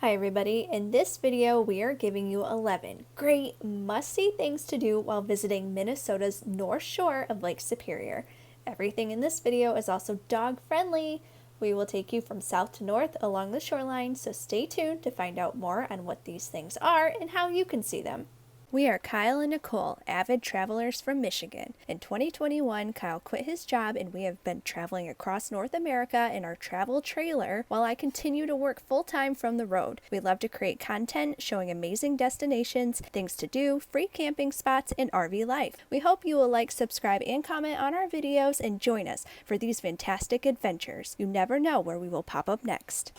Hi everybody, in this video we are giving you 11 great must-see things to do while visiting Minnesota's North Shore of Lake Superior. Everything in this video is also dog friendly. We will take you from south to north along the shoreline, so stay tuned to find out more on what these things are and how you can see them. We are Kyle and Nicole, avid travelers from Michigan. In 2021, Kyle quit his job and we have been traveling across North America in our travel trailer while I continue to work full-time from the road. We love to create content showing amazing destinations, things to do, free camping spots, and RV life. We hope you will like, subscribe, and comment on our videos and join us for these fantastic adventures. You never know where we will pop up next.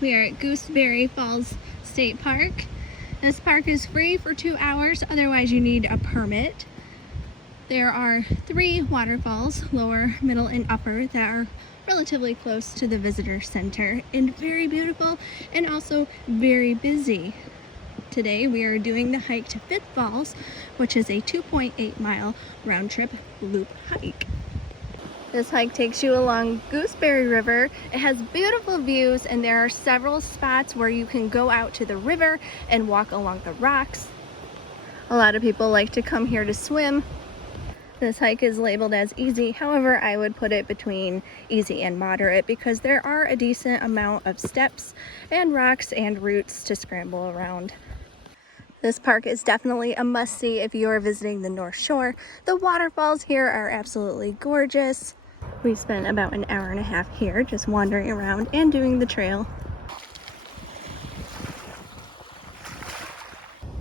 We are at Gooseberry Falls State Park. This park is free for 2 hours, otherwise you need a permit. There are 3 waterfalls, lower, middle, and upper, that are relatively close to the visitor center and very beautiful and also very busy. Today we are doing the hike to Fifth Falls, which is a 2.8 mile round trip loop hike. This hike takes you along Gooseberry River. It has beautiful views and there are several spots where you can go out to the river and walk along the rocks. A lot of people like to come here to swim. This hike is labeled as easy, however I would put it between easy and moderate because there are a decent amount of steps and rocks and roots to scramble around. This park is definitely a must-see if you are visiting the North Shore. The waterfalls here are absolutely gorgeous. We spent about an hour and a half here just wandering around and doing the trail.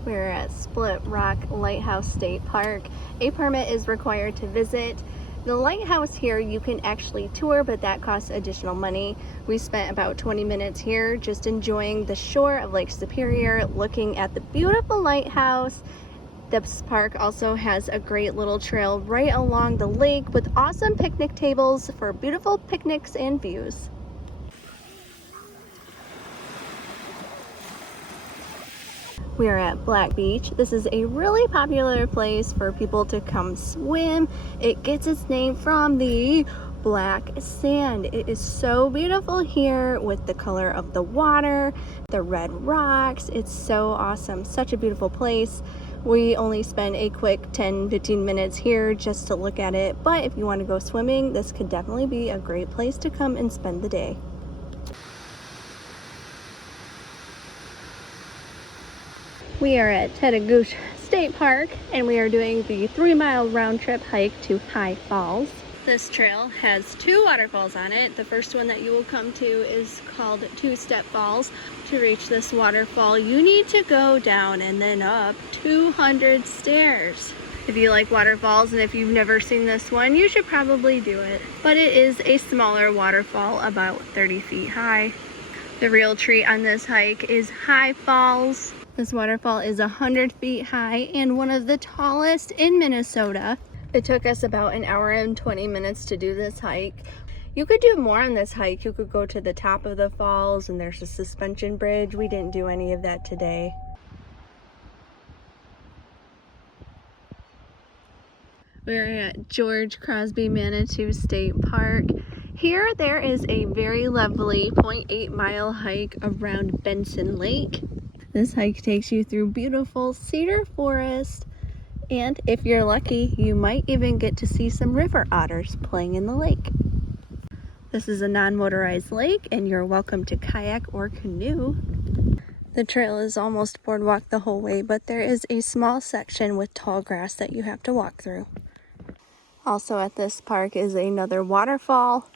We're at Split Rock Lighthouse State Park. A permit is required to visit. The lighthouse here you can actually tour, but that costs additional money. We spent about 20 minutes here just enjoying the shore of Lake Superior, looking at the beautiful lighthouse. This park also has a great little trail right along the lake with awesome picnic tables for beautiful picnics and views. We are at Black Beach. This is a really popular place for people to come swim. It gets its name from the black sand. It is so beautiful here with the color of the water, the red rocks. It's so awesome. Such a beautiful place. We only spent a quick 10-15 minutes here just to look at it, but if you want to go swimming, this could definitely be a great place to come and spend the day. We are at Tettegouche State Park and we are doing the 3-mile round trip hike to High Falls. This trail has 2 waterfalls on it. The first one that you will come to is called Two-Step Falls. To reach this waterfall, you need to go down and then up 200 stairs. If you like waterfalls and if you've never seen this one, you should probably do it. But it is a smaller waterfall, about 30 feet high. The real treat on this hike is High Falls. This waterfall is 100 feet high and one of the tallest in Minnesota. It took us about an hour and 20 minutes to do this hike. You could do more on this hike. You could go to the top of the falls and there's a suspension bridge. We didn't do any of that today. We're at George Crosby Manitou State Park. Here there is a very lovely 0.8 mile hike around Benson Lake. This hike takes you through beautiful cedar forest, and if you're lucky, you might even get to see some river otters playing in the lake. This is a non-motorized lake, and you're welcome to kayak or canoe. The trail is almost boardwalk the whole way, but there is a small section with tall grass that you have to walk through. Also at this park is another waterfall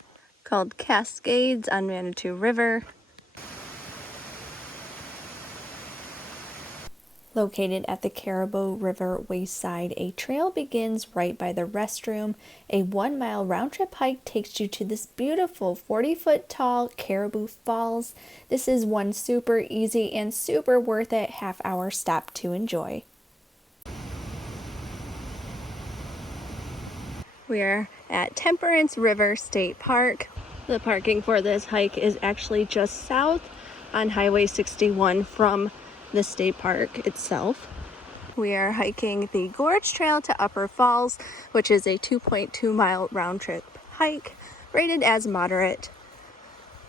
called Cascades on Manitou River. Located at the Caribou River wayside, a trail begins right by the restroom. A 1-mile round-trip hike takes you to this beautiful 40-foot tall Caribou Falls. This is one super easy and super worth it half-hour stop to enjoy. We're at Temperance River State Park. The parking for this hike is actually just south on Highway 61 from the state park itself. We are hiking the Gorge Trail to Upper Falls, which is a 2.2-mile round trip hike, rated as moderate.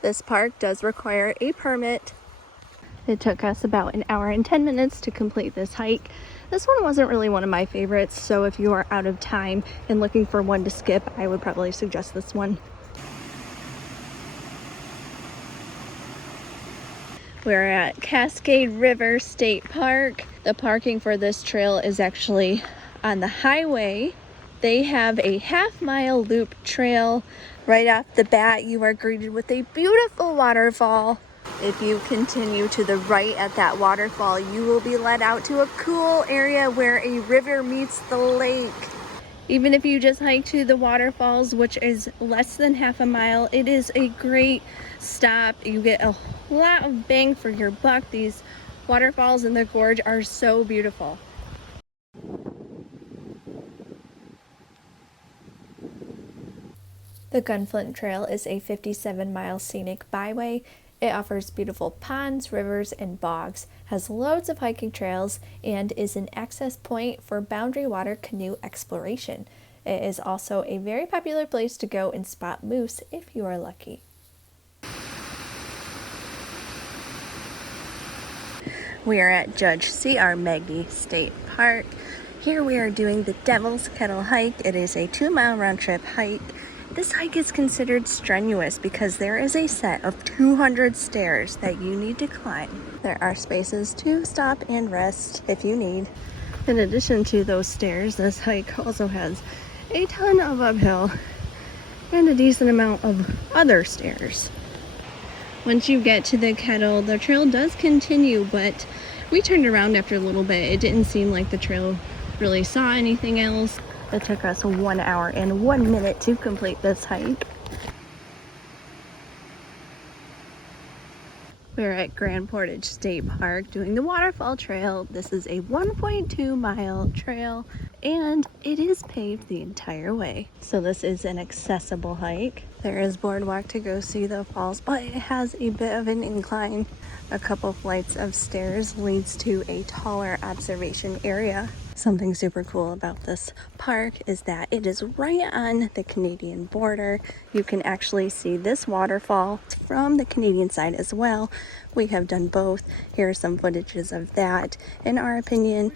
This park does require a permit. It took us about an hour and 10 minutes to complete this hike. This one wasn't really one of my favorites, so if you are out of time and looking for one to skip, I would probably suggest this one. We're at Cascade River State Park. The parking for this trail is actually on the highway. They have a half-mile loop trail. Right off the bat, you are greeted with a beautiful waterfall. If you continue to the right at that waterfall, you will be led out to a cool area where a river meets the lake. Even if you just hike to the waterfalls, which is less than half a mile, it is a great stop. You get a lot of bang for your buck. These waterfalls in the gorge are so beautiful. The Gunflint Trail is a 57-mile scenic byway. It offers beautiful ponds, rivers, and bogs, has loads of hiking trails, and is an access point for boundary water canoe exploration. It is also a very popular place to go and spot moose if you are lucky. We are at Judge C.R. Magney State Park. Here we are doing the Devil's Kettle hike. It is a 2-mile round trip hike. This hike is considered strenuous because there is a set of 200 stairs that you need to climb. There are spaces to stop and rest if you need. In addition to those stairs, this hike also has a ton of uphill and a decent amount of other stairs. Once you get to the kettle, the trail does continue, but we turned around after a little bit. It didn't seem like the trail really saw anything else. It took us 1 hour and 1 minute to complete this hike. We're at Grand Portage State Park doing the waterfall trail. This is a 1.2-mile trail and it is paved the entire way. So this is an accessible hike. There is boardwalk to go see the falls, but it has a bit of an incline. A couple flights of stairs leads to a taller observation area. Something super cool about this park is that it is right on the Canadian border. You can actually see this waterfall from the Canadian side as well. We have done both. Here are some footages of that. In our opinion,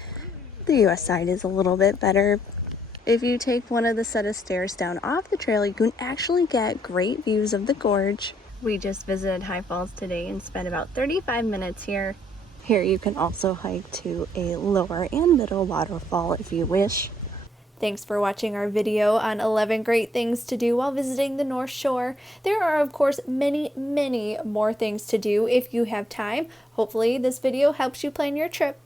the US side is a little bit better. If you take one of the set of stairs down off the trail, you can actually get great views of the gorge. We just visited High Falls today and spent about 35 minutes here. Here you can also hike to a lower and middle waterfall if you wish. Thanks for watching our video on 11 great things to do while visiting the North Shore. There are of course many more things to do if you have time. Hopefully this video helps you plan your trip.